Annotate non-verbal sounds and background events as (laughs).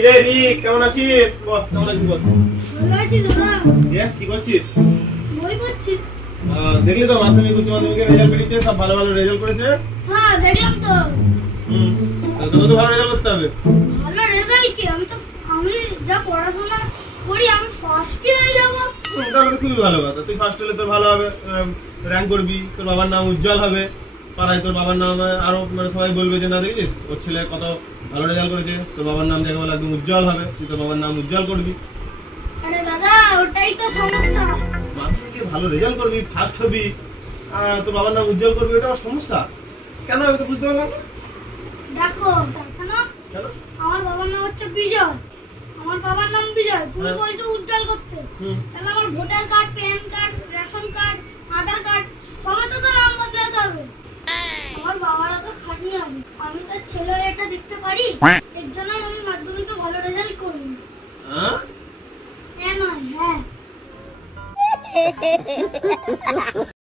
কিরে রিক কেমন আছিস? বল কেমন আছিস বল ভালো আছি দাদা দিয়ে কি করছিস? বই পড়ছি। দেখলি তো মাধ্যমিক উচ্চ মাধ্যমিকের রেজাল্ট বেরিয়েছে সব ভালো ভালো রেজাল্ট করেছে? হ্যাঁ দেখলাম তো। হুম তোকে তো ভালো রেজাল্ট করতে হবে। ভালো রেজাল্ট কি? আমি তো আমি যা পড়াশোনা করি আমি ফার্স্ট হয়ে যাব। তাহলে খুবই ভালো কথা। তুই ফার্স্ট হলে তোর ভালো হবে র্যাঙ্ক করবি তোর বাবার নাম উজ্জ্বল হবে। পাড়ায় তোর বাবার নাম আরও মানে সবাই বলবে যে না দেখেছিস ওর ছেলে কত ভালো রেজাল্ট করেছে তোর বাবার নাম দেখে বলে একদম উজ্জ্বল হবে তুই তোর বাবার নাম উজ্জ্বল করবি। আরে দাদা ওটাই তো সমস্যা। মাধ্যমিকে ভালো রেজাল্ট করবি ফার্স্ট হবি আর তোর বাবার নাম উজ্জ্বল করবি আমার সমস্যা। কেন আমি তো বুঝতে পারলাম না। দেখো কেন কেন? আমার বাবার নাম হচ্ছে বিজয়। আমার বাবার নাম বিজয়। তুমি হ্যাঁ। বলছো উজ্জ্বল করতে। তাহলে আমার voter card ration card Aadhaar card সবে তো তো নাম বদলাতে হবে আমার বাবার অত খাটনি হবে আমি। তো ছেলে এটা দেখতে পারি। এর জন্য আমি মাধ্যমিকে ভালো রেজাল্ট করি হ্যাঁ? হ্যাঁ হ্যাঁ। (laughs)